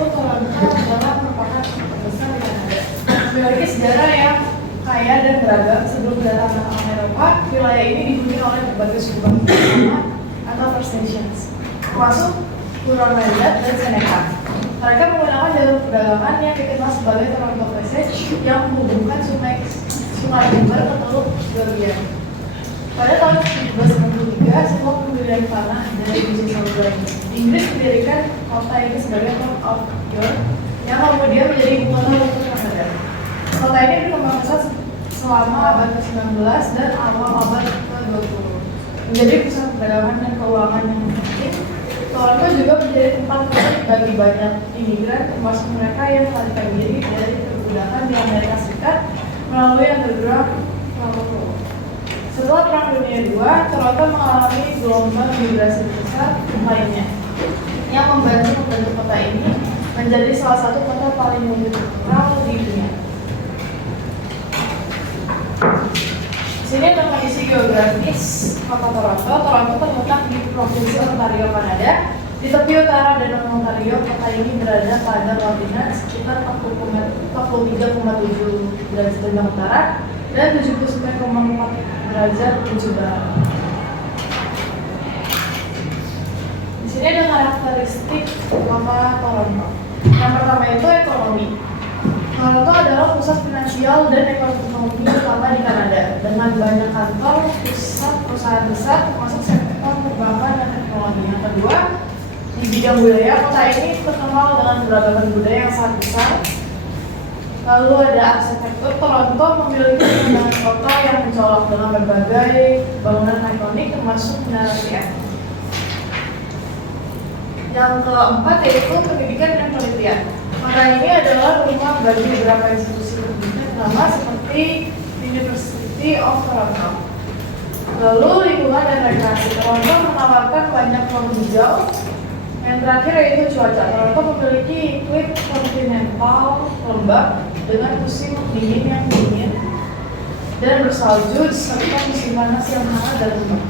itu Toronto adalah merupakan kota terbesar di Kanada. Memiliki sejarah yang kaya dan beragam. Sebelum kedatangan orang Eropa, wilayah ini dihuni oleh berbagai suku bangsa bersama atau First Nations, termasuk Huron-Wendat dan Seneca. Mereka menggunakan jalur perdagangan yang dikenal sebagai Toronto Passage yang menghubungkan sungai River ke Teluk Georgia. Pada tahun 1793, sebuah pembelian tanah dari Mississauga, Inggris mendirikan kota ini sebagai Port of York yang kemudian menjadi ibu kota untuk Kanada. Kota ini berkembang pesat selama abad ke-19 dan awal abad ke-20, menjadi pusat perdagangan dan keuangan yang penting. Toronto juga menjadi tempat bagi banyak imigran, termasuk mereka yang melarikan diri dari perbudakan di Amerika Serikat melalui underground Toronto. Setelah Perang Dunia II, Toronto mengalami gelombang migrasi besar lainnya yang membantu kota ini menjadi salah satu kota paling multikultural di dunia. Di sini ada kondisi geografis kota Toronto. Toronto terletak di Provinsi Ontario, Kanada. Di tepi utara Danau Ontario, kota ini berada pada koordinat sekitar 43,7 derajat bintang utara dan 79,4 derajat ujung barat. Di sini ada karakteristik kota Toronto. Yang pertama itu ekonomi. Toronto adalah pusat finansial dan ekonomi utama di Kanada dengan banyak kantor, pusat perusahaan besar, termasuk sektor perbankan dan teknologi. Yang kedua, di bidang budaya, kota ini terkenal dengan beragam budaya yang sangat besar. Lalu ada arsitektur. Toronto memiliki pemandangan kota yang mencolok dengan berbagai bangunan ikonik, termasuk Menara Eiffel. Yang keempat yaitu pendidikan dan penelitian. Kota ini adalah rumah bagi beberapa institusi pendidikan ternama seperti University of Toronto. Lalu lingkungan dan rekreasi. Toronto menawarkan banyak ruang hijau. Yang terakhir yaitu cuaca. Toronto memiliki iklim kontinental lembab dengan musim dingin yang dingin dan bersalju serta musim panas yang hangat dan lembab.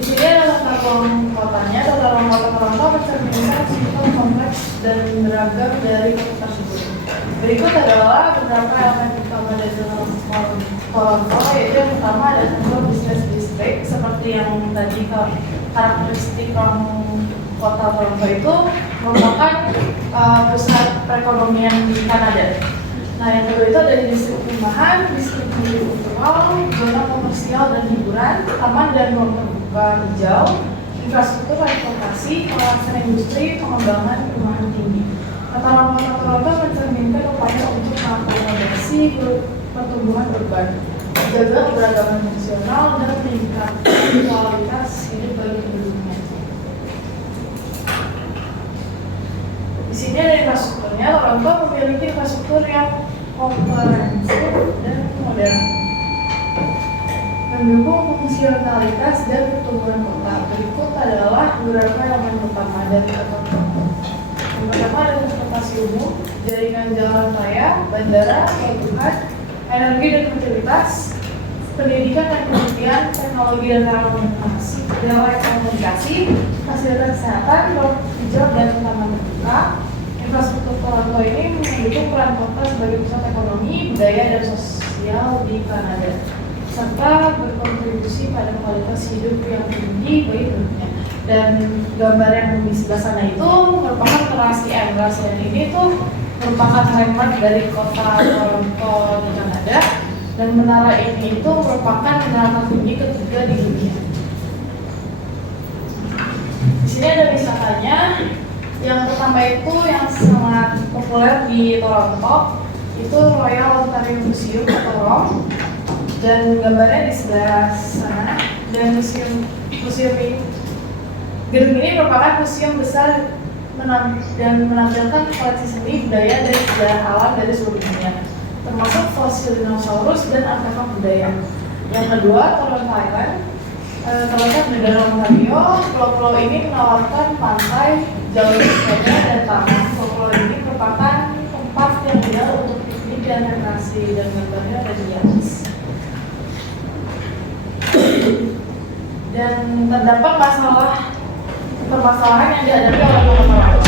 Di sini ada tata ruang kotanya. Tata ruang kota Toronto mencerminkan struktur kompleks dan beragam dari kota tersebut. Berikut adalah beberapa elemen utama dari Toronto, yaitu yang pertama ada Central Business District. Seperti yang tadi karakteristik kota Toronto itu merupakan pusat perekonomian di Kanada. Nah, yang kedua itu ada distrik perumahan, distrik kultural, zona komersial dan hiburan, taman dan ruang terbuka hijau, infrastruktur transportasi, kawasan industri, pengembangan perumahan tinggi. Tata ruang kota Toronto mencerminkan upaya untuk mengakomodasi pertumbuhan urban, menjaga keberagaman fungsional dan meningkatkan kualitas hidup bagi penduduknya. Di sini ada infrastrukturnya. Toronto memiliki infrastruktur yang komprehensif dan modern, mendukung fungsionalitas dan pertumbuhan kota. Berikut adalah beberapa elemen utama dari kota Toronto. Yang pertama ada transportasi umum, jaringan jalan raya, bandara, pelabuhan, energi dan utilitas, pendidikan dan penelitian, teknologi dan telekomunikasi, fasilitas kesehatan, ruang hijau dan taman terbuka. Infrastruktur Toronto ini mendukung peran kota sebagai pusat ekonomi, budaya dan sosial di Kanada, serta berkontribusi pada kualitas hidup yang tinggi bagi penduduknya. Dan gambar yang di sebelah sana itu merupakan terasi M. Terasi M ini tuh merupakan landmark dari kota Toronto di Kanada, dan menara ini itu merupakan menara tertinggi ketiga di dunia. Di sini ada wisatanya. Yang pertama itu yang sangat populer di Toronto itu Royal Ontario Museum atau ROM, dan gambarnya di sebelah sana. Dan museum ini, gedung ini merupakan museum besar dan menampilkan koleksi seni, budaya, dan sejarah alam dari seluruh dunia, termasuk fosil dinosaurus dan artefak budaya. Yang kedua, Toronto Island, terletak di Danau Ontario. Pulau-pulau ini menawarkan pantai, jalur sepeda, dan taman. Pulau-pulau ini merupakan tempat yang ideal untuk piknik dan rekreasi, dan gambarnya ada di atas. Dan terdapat masalah permasalahan yang dihadapi oleh para